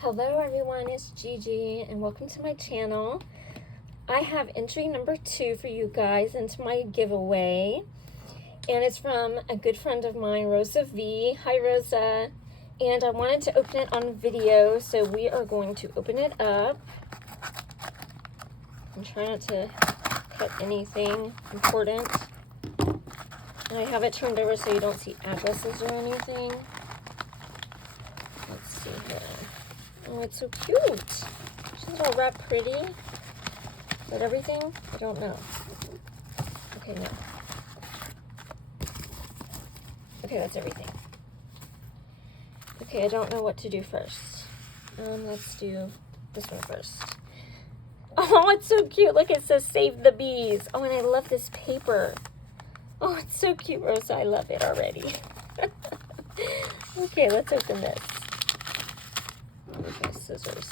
Hello everyone, it's Gigi and welcome to my channel. I have entry number 2 for you guys into my giveaway, and it's from a good friend of mine, Rosa V. Hi Rosa. And I wanted to open it on video, so we are going to open it up. I'm trying not to cut anything important. And I have it turned over so you don't see addresses or anything. Let's see here. Oh, it's so cute. She's all wrapped pretty. Is that everything? I don't know. Okay, no. Okay, that's everything. Okay, I don't know what to do first. Let's do this one first. Oh, it's so cute. Look, it says save the bees. Oh, and I love this paper. Oh, it's so cute, Rosa. I love it already. Okay, let's open this. Okay, scissors.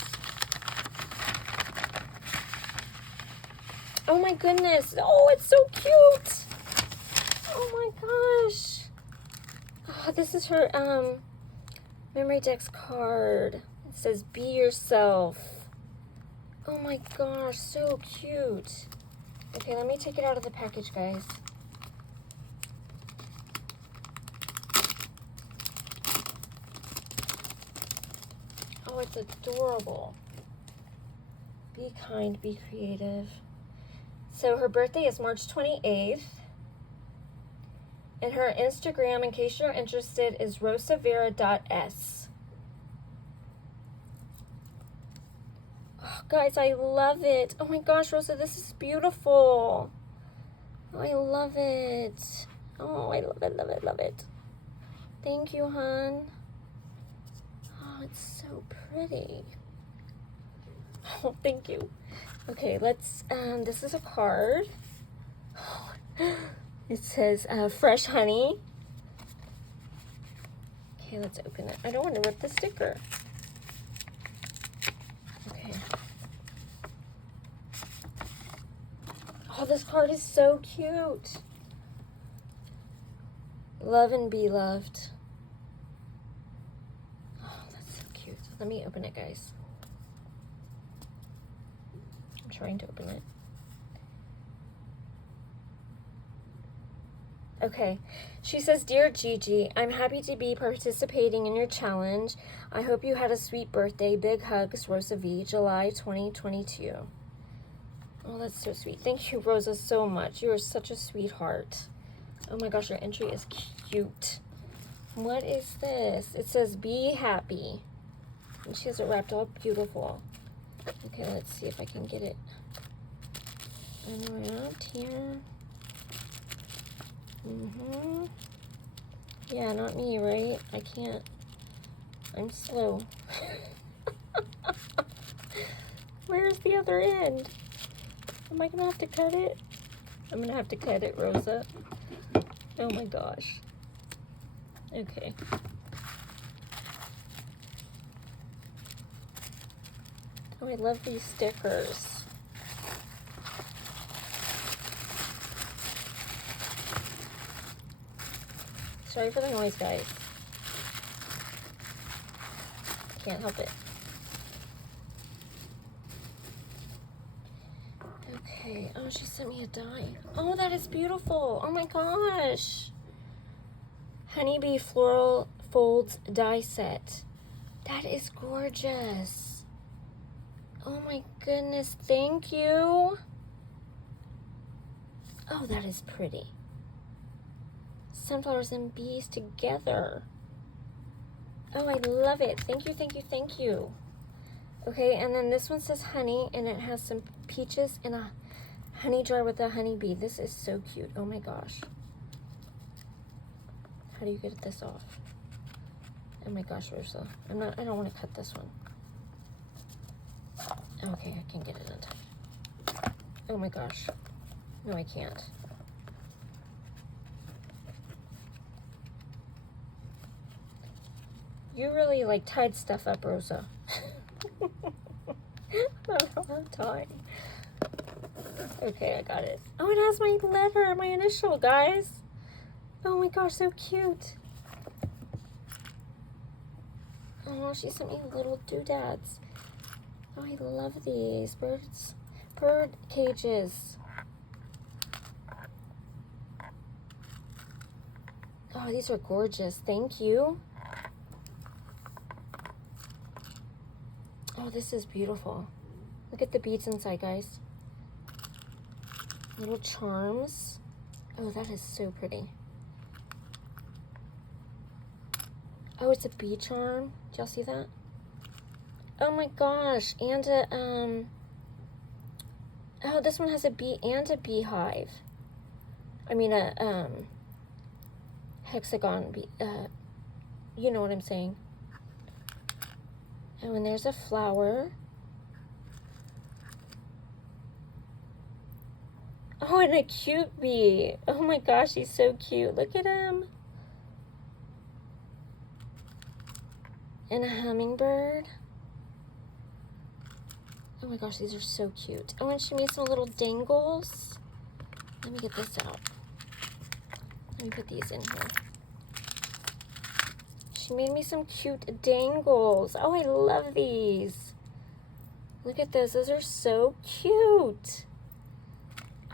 Oh my goodness. Oh, it's so cute. Oh my gosh. Oh, this is her memorydex card. It says be yourself. Oh my gosh, so cute. Okay, let me take it out of the package, guys. Oh, it's adorable. Be kind, be creative. So her birthday is March 28th. And her Instagram, in case you're interested, is rosavera.s. Oh, guys, I love it. Oh my gosh, Rosa, this is beautiful. Oh, I love it. Oh, I love it, love it, love it. Thank you, hon. Oh, it's so pretty. Oh, thank you. Okay, let's, this is a card. It says, fresh honey. Okay, let's open it. I don't want to rip the sticker. Okay. Oh, this card is so cute. Love and be loved. Oh, that's so cute. Let me open it, guys. I'm trying to open it. Okay, she says, Dear Gigi, I'm happy to be participating in your challenge. I hope you had a sweet birthday. Big hugs, Rosa V, July 2022. Oh, that's so sweet. Thank you, Rosa, so much. You are such a sweetheart. Oh my gosh, your entry is cute. What is this? It says, be happy. And she has it wrapped all beautiful. Okay, let's see if I can get it unwrapped here. Yeah, not me, right? I can't. I'm slow. Where's the other end? Am I gonna have to cut it? I'm gonna have to cut it, Rosa. Oh my gosh. Okay. Oh, I love these stickers. Sorry for the noise, guys. Can't help it. Okay. Oh, she sent me a die. Oh, that is beautiful. Oh my gosh. Honeybee Floral Folds die set. That is gorgeous. Oh my goodness. Thank you. Oh, that is pretty. Sunflowers and bees together. Oh, I love it. Thank you, thank you, thank you. Okay, and then this one says honey, and it has some peaches in a honey jar with a honeybee. This is so cute. Oh my gosh. How do you get this off? Oh my gosh, Rosa. I don't want to cut this one. Okay, I can get it untied. Oh my gosh. No, I can't. You really like tied stuff up, Rosa. I don't know how to tie. Okay, I got it. Oh, it has my letter, my initial, guys. Oh my gosh, so cute. Oh, she sent me little doodads. Oh, I love these birds. Bird cages. Oh, these are gorgeous. Thank you. Oh, this is beautiful. Look at the beads inside, guys. Little charms. Oh, that is so pretty. Oh, it's a bee charm. Did y'all see that? Oh my gosh. And a, oh, this one has a bee and a beehive. I mean, a, hexagon bee, you know what I'm saying. Oh, and there's a flower. Oh, and a cute bee. Oh my gosh, he's so cute. Look at him. And a hummingbird. Oh my gosh, these are so cute. Oh, and she made some little dangles. Let me get this out. Let me put these in here. She made me some cute dangles. Oh, I love these. Look at those. Those are so cute.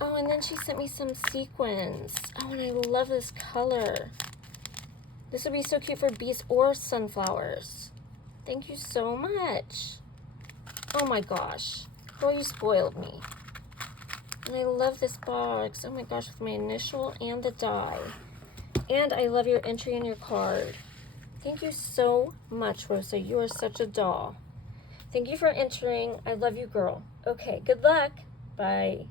Oh, and then she sent me some sequins. Oh, and I love this color. This would be so cute for bees or sunflowers. Thank you so much. Oh my gosh. Girl, you spoiled me. And I love this box. Oh my gosh, with my initial and the die. And I love your entry in your card. Thank you so much, Rosa. You are such a doll. Thank you for entering. I love you, girl. Okay, good luck. Bye.